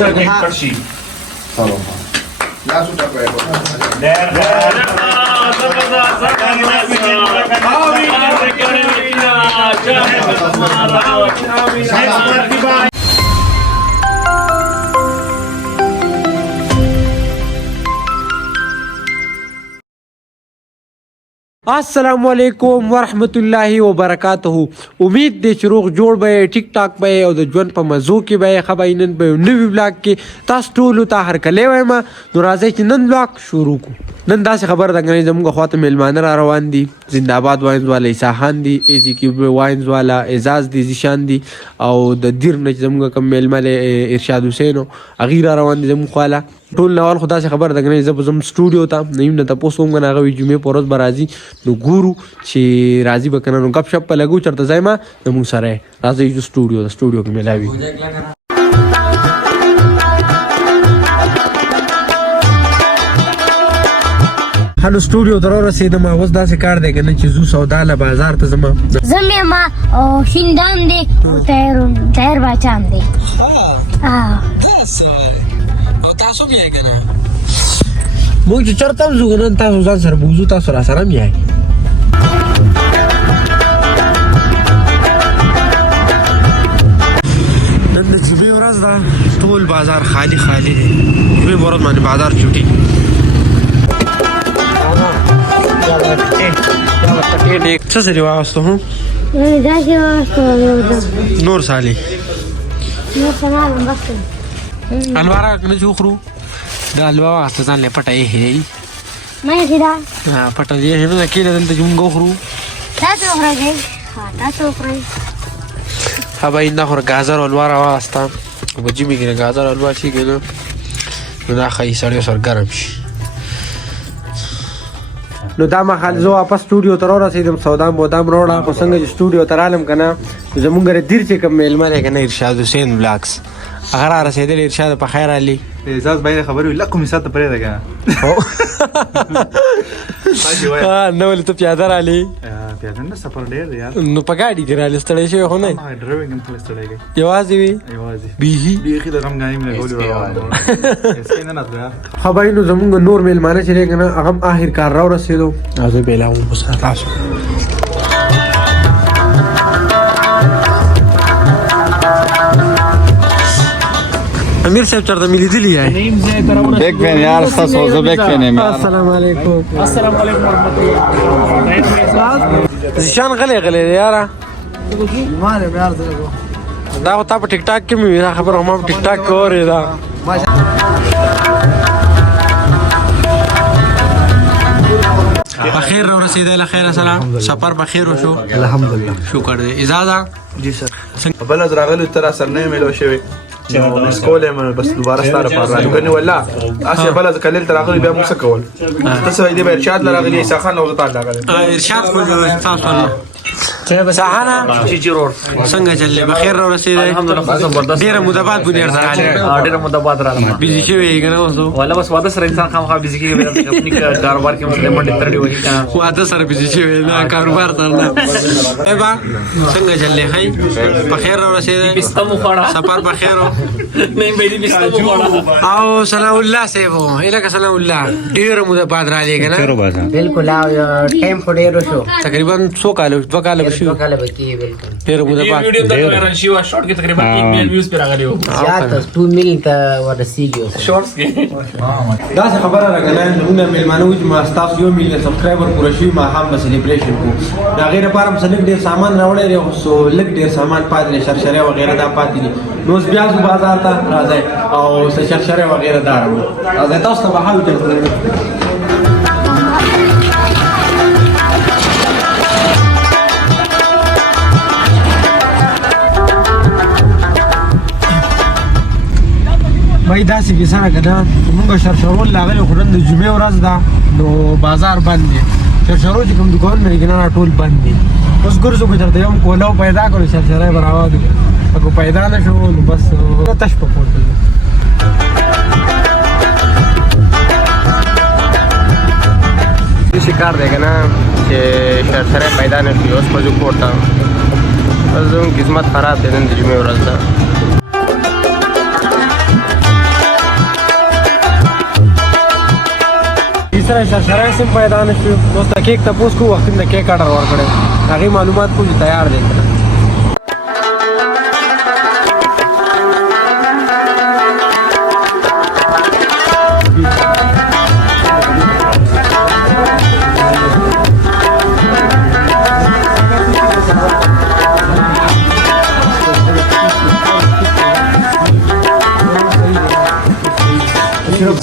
کړشي لاسو ټکوي السلام علیکم ورحمت الله وبرکاته. امید دی چې روغ جوړ به ټیک ټاک به او د ژوند په مزو کې به خبرینن به نوی بلاګ کې تاسو ټول ته هر کله وایم نو راځي چې نن بلاګ شروع کو. نن داسې خبر ده غني زموږ خواته میلمانه را روان دي. زنده‌باد واینز والا عیساخان دي، ایزی کیوب واینز والا اعزاز دي، زیشان دي او د دیر نه زموږ کوم میلمانه ارشاد حسین اغیر را روان دي زموږ خواله ټول نوال خدا سے خبر ده غني زم سټوډیو ته نیم نه تاسو موږ نه غوي جمعې پروز برازي نو ګورو چې راضي بکنه نو غپ شپ په لګو چرته زایما نو موږ سره راځي جو سټوډیو کې ملاوي. هلو سټوډیو ته رسیدم اوس داسې کار دی کنه چې زو سودا له بازار ته زما زمي ما او شیندان دي تایر بچان دي او تاسو بیا کنه موږ چې چرته زو نن تاسو ځان سره بوزو تاسو را سره میای نن د چوبې ورځ ده ټول بازار خالی دی. چوبې ورځ باندې بازار چوټي څه سری واغستو هم دا چې واغستو نور سالی نور سلام بس الوارا کنه چې خورو دا الوا واسطه ځان له پټه هي مې کیدا پټه دی نه کېده دلته موږ خورو تاسو راځي تاسو راځي ها به نه خور گازر الوارا واسطه وجې میګره گازر الوا شي ګنه نو دا خای سړی سر ګرم شي. نو دا ما خال زه واپس سټوډیو ته رسیدم سودام بودام روړه خو څنګه چې سټوډیو ته رالم کنه زمونږ ر دیر چې کوم میلمانه کنه ارشاد حسین بلاکس هغه رسیدل ارشاد په خیر علي اعزاز باید خبرې لکه مثال ته پرې ده نو ولې ته پیاده رالي پیاده نه سفر ډېر یار نو په ګاډي کې رالي ستړی شوی خو نه ډرایوینګ هم ستړی دی یوازې وي بیخي د غم غانې مې لګولې اسکه نه نه خبرې نو زمونږ نور میلمانه چې کنه هغه اخر کار را رسیدو ازو بیلاو بس تاسو امیر صاحب چرته ملي دي یای بیگ فین یار تاسو زه بیگ فین یم. السلام علیکم. السلام علیکم ورحمت الله. زیشان غلی یاره ماره یار زه دا تا په ټیک ټاک کې مې خبر هم ټیک ټاک کورې دا بخیر رو رسیدل خیر سلام سفر بخیر وشو الحمدلله شکر دی اجازه جی سر بل از راغلی تر سر نه ملو شوی مسکول ما بس دوباره ستاره پر راځو کني ولا اسه بل از کلیل تر راغلی بیا موږ کول تاسو دې به ارشاد لراغلی ایساخان او تعالی راغلی ارشاد خو تاسو سهانا جرور څنګه چلې بخیر رو رسیدل الحمدلله زبردست ډیره مدبات بنیر سره ډیره مدبات راغله بيزي شوی کنه اوسو ولا بس واده سره انسان خامخا بيزي کیږي خپل کاروبار کې مسله منډه ترډي وایي کنه واده سره بيزي شوی نه کاروبار سره نه ایبا څنګه چلې خی بخیر رو رسیدل بيستمو خړه سفر بخیر نه به دې بيستمو خړه او سلام الله سیبو الهک سلام الله ډیره مدبات را لګنه بالکل او ټایم په ډیرو شو تقریبا 100 کال 2 کال بشي بکی بالکل ډیره مدبات ویډیو ته وایرل شي وا شارټ کې تقریبا 1 میلیون ویوز پر راغلی و زیات 2 میلیون ته ورسیږي شارټس کې دا خبره راغله موږ میلمانو چې ما تاسو 1 میلیون سبسکرایبر پوره شي ما هم سلیبریشن کو دا غیر لپاره مسلک ډیر سامان راوړی دی سو لګ ډیر سامان پاتې شرشره وغیرہ دا پاتې دي نو بیا بازار ته راځي او شرشره وغیرہ دا راځي تاسو ته به حال کړئ وای داسې کې سره کنه موږ شرشرول لاغلی خو نن د جمعې ورځ ده نو بازار بند دی شرشرو چې کوم دکانونه دي کنه ټول بند دي اوس ګرځو که درته یم کولاو پیدا کړو شرشری به راوړو که پیدا نه شو نو بس تش په پورته شکار دی کنه چې شرشری پیدا نه شي اوس به ځو کور ته بس زموږ قسمت خراب دی نن د جمعې ورځ ده سره سره سم پیدا نه شو نو تا کیک تاسو کو وخت د کیک آرډر ورکړل هغه معلومات کو تیار دي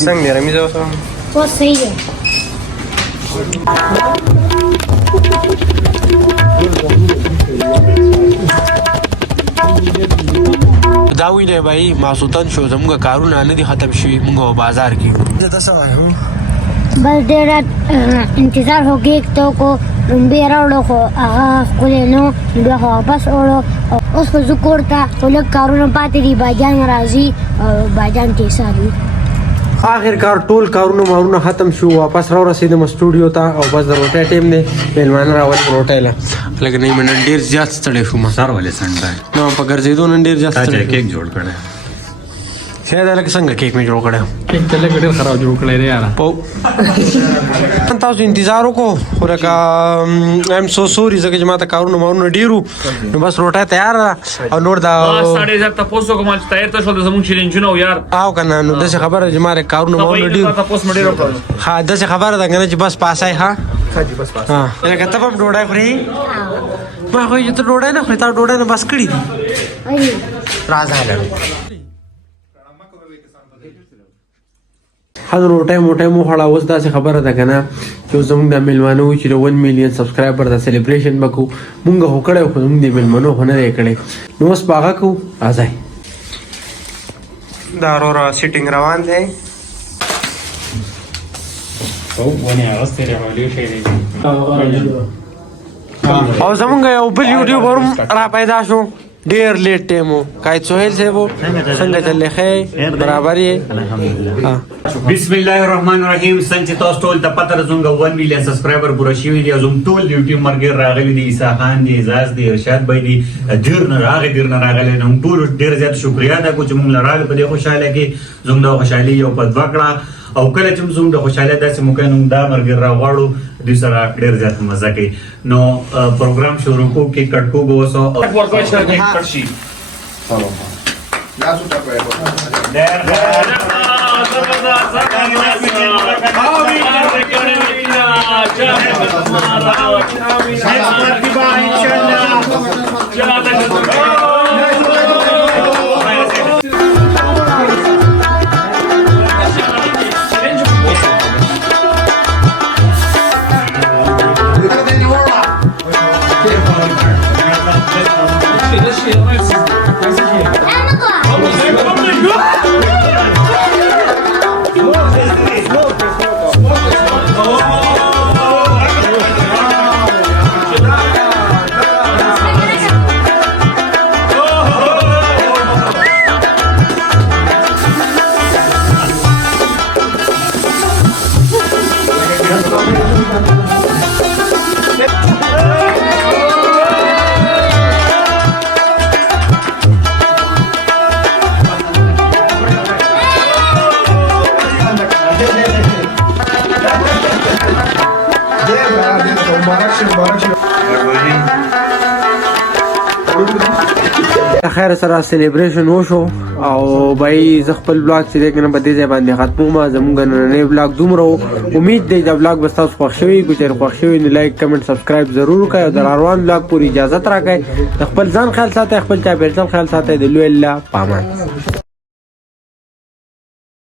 څنګه رمیزه اوسه बहुत सही है دا وینه بھائی ماسوتن شو زموږ کارونه نه دي ختم شوي موږ بازار کې زه تاسو وایم बस देर रात इंतजार हो गया एक तो को रुम्बे रावड़ो को आगा खुले नो बे वापस ओड़ो उसको जुकोर था वो लोग कारों पाते रही बाजान राजी और बाजान के सारी آخر کار ټول کارونه مارونه ختم شو واپس را رسیدم سټوډیو ته او بس د روټه ټیم دی مېلمانه راول روټه لا لکه نه من ډیر زیات ستړی شوم سر ولې سنډای نو په ګرځېدو نن ډیر زیات تا ستړی کیک جوړ کړی شاید لکه څنګه کیک مې جوړ کړی کیک ته لګ ډیر خراب جوړ کړی دی یاره تاسو انتظار وکړو خو لکه ایم سو سوري ځکه چې ما ته کارونه مارونه ډیرو نو بس روټه تیار ده او نور دا 7:30 تاسو کوم چې تیار ته شو د زمون چیلنجونه یار او کنه نو دغه خبره چې ما کارونه مارونه ډیرو تاسو مډیر وکړو ها دغه خبره ده کنه چې بس پاسای ها خاجي بس پاس ها لکه ته په ډوډۍ خوري ما خو یې ته ډوډۍ نه خوري تا ډوډۍ نه بس کړی دي راځه هغه روټه موټه مو خړا اوس دا څه خبره ده کنه چې زموږ د میلمانو چې 1 میلیون سبسکرایبر د سلیبریشن بکو مونږ هو کړو خو زموږ د میلمانو هنر یې کړی نو اوس باغه کو راځي دا اورا سیټینګ روان دی او ونه اوسته راولې شي او زمونږ یو بل یوټیوبر را پیدا شو ډیر لیټ ټیمو کای سہیل صاحب څنګه چلې خې برابر یې الحمدلله بسم الله الرحمن الرحیم څنګه تاسو ټول د پاتره زونګ 1 میلیون سبسکرایبر پوره شوی دی زوم ټول یوټیوب مرګ راغلی دی عیسی خان دی اعزاز دی ارشاد بای دی ډیر نه راغلی نو ټول ډیر زیات شکریا دا کوم موږ لراله په دې خوشاله کې زوم د خوشحالي یو په وکړه او کله چې زوم د خوشاله داسې موږ نو دا مرګ راغړو د سره ډیر زیات مزه کوي نو پروګرام شروع کو کې کټکو غوسو ورکو چې کیک کټ شي لا سوټه په خیر سره سلیبریشن وشو او بای ز خپل بلاګ چې دغه په دې ځای باندې ختمه زموږ نن بلاګ دومره امید دی دا بلاګ بس تاسو خوښ شوی ګوتر خوښ شوی نو لایک کمنټ سبسکرایب ضرور کړئ او د روان بلاګ پوری اجازه راکړئ خپل ځان خیال ساتئ خپل چاپیریال خیال ساتئ د لوی الله پامان